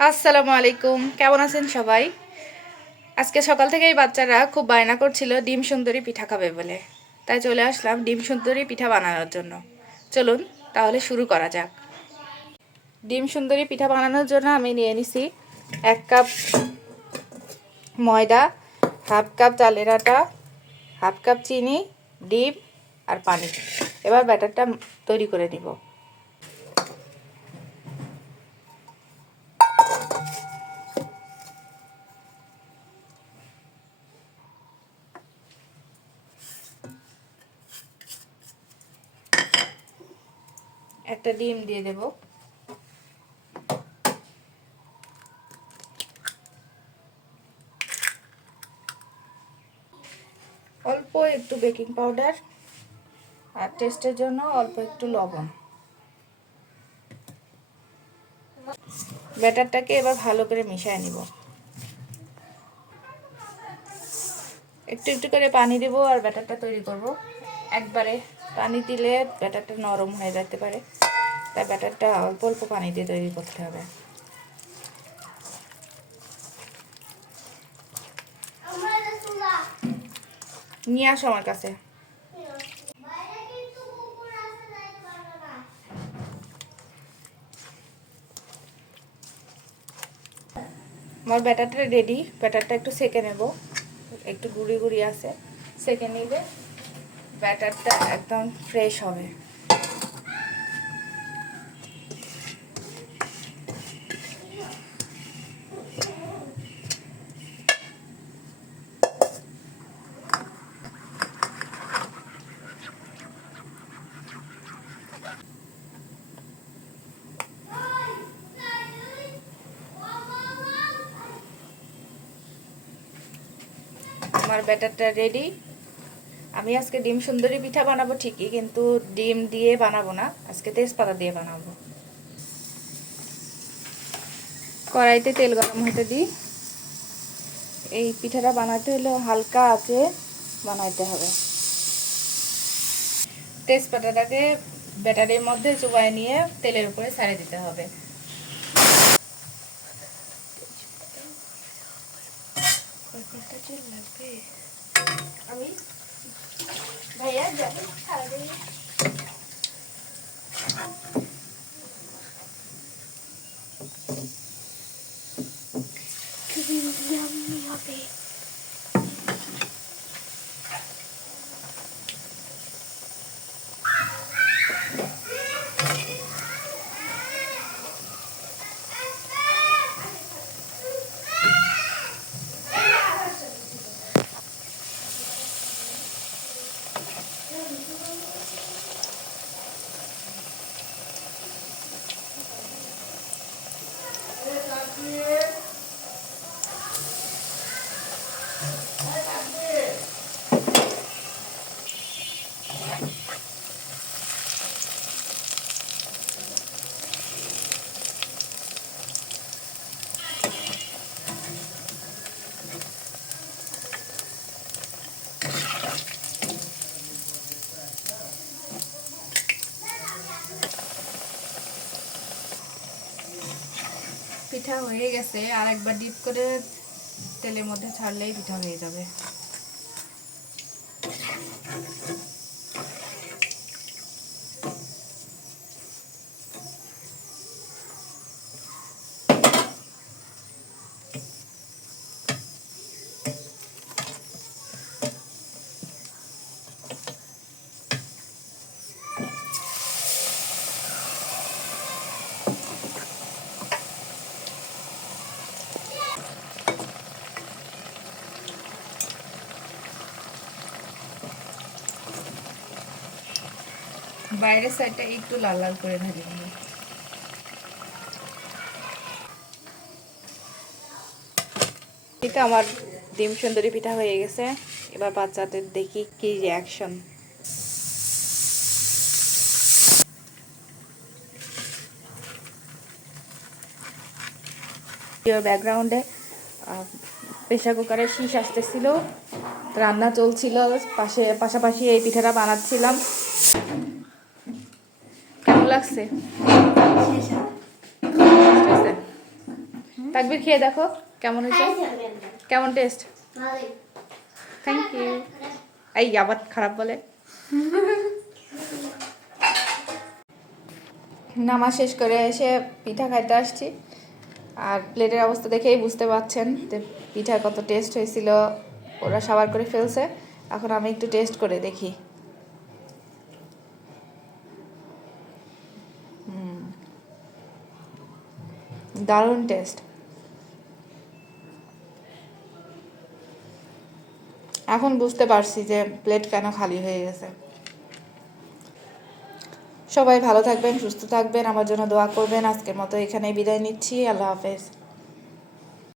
আসসালামু আলাইকুম, কেমন আছেন সবাই? আজকে সকাল থেকেই বাচ্চারা খুব বায়না করছিল ডিম সুন্দরী পিঠা খাবে বলে, তাই চলে আসলাম ডিম সুন্দরী পিঠা বানানোর জন্য। চলুন তাহলে শুরু করা যাক। ডিম সুন্দরী পিঠা বানানোর জন্য আমি নিয়ে নিছি 1 কাপ ময়দা, হাফ কাপ চালের আটা, হাফ কাপ চিনি, ডিম আর পানি। এবার ব্যাটারটা তৈরি করে নিব। একটা ডিম দিয়ে দেব। অল্প একটু বেকিং পাউডার আর টেস্টের জন্য অল্প একটু লবণ। ব্যাটারটাকে এবার ভালো করে মিশিয়ে নিব। একটু একটু করে পানি দেব আর ব্যাটারটা তৈরি করব। একবারে পানি দিলে ব্যাটারটা নরম হয়ে যেতে পারে, তাই ব্যাটারটা অল্প অল্প পানি দিয়ে তৈরি করতে হবে। নিয়ে আসো আমার কাছে। আমার ব্যাটারটা রেডি। ব্যাটারটা একটু সেকে নেব, একটু গুঁড়ি গুঁড়ি আছে, সেকে নিলে ব্যাটারটা একদম ফ্রেশ হবে। আমার ব্যাটারটা রেডি। আমি আজকে ডিম সুন্দরী পিঠা বানাবো ঠিকই, কিন্তু ডিম দিয়ে বানাবো না, আজকে তেজপাতা দিয়ে বানাবো। কড়াইতে তেল গরম হতে দিই। এই পিঠাটা বানাতে হলে হালকা আঁচে বানাইতে হবে। তেজপাতাটাকে ব্যাটারের মধ্যে চুবাই নিয়ে তেলের উপরে ছাড়িয়ে দিতে হবে। আমি ভাইয়া যাবো সারাদিন। হবে পিঠা হয়ে গেছে, আর একবার ডিপ করে তেলের মধ্যে ছাড়লেই পিঠা হয়ে যাবে। বাইরের সাইডটা একটু লাল লাল করে ভেজে নেব। এটা আমার ডিম সুন্দরী পিঠা হয়ে গেছে। এবার বাচ্চাদের দেখি কি রিয়াকশন। ব্যাকগ্রাউন্ডে প্রেসার কুকারের শীষ আসতেছিল, রান্না চলছিল, পাশাপাশি এই পিঠাটা বানাচ্ছিলাম। কেমন লাগছে? তাকবির খেয়ে দেখো কেমন হয়েছে, কেমন টেস্ট। Thank you. এই আবার খারাপ বলে। নামাজ শেষ করে এসে পিঠা খাইতে আসছি, আর প্লেটের অবস্থা দেখেই বুঝতে পারছেন যে পিঠা কত টেস্ট হয়েছিল। ওরা সাবার করে ফেলছে, এখন আমি একটু টেস্ট করে দেখি। দারুণ টেস্ট। এখন বুঝতে পারছি যে প্লেট কেন খালি হয়ে গেছে। সবাই ভালো থাকবেন, সুস্থ থাকবেন, আমার জন্য দোয়া করবেন। আজকের মতো এখানেই বিদায় নিচ্ছি। আল্লাহ হাফেজ।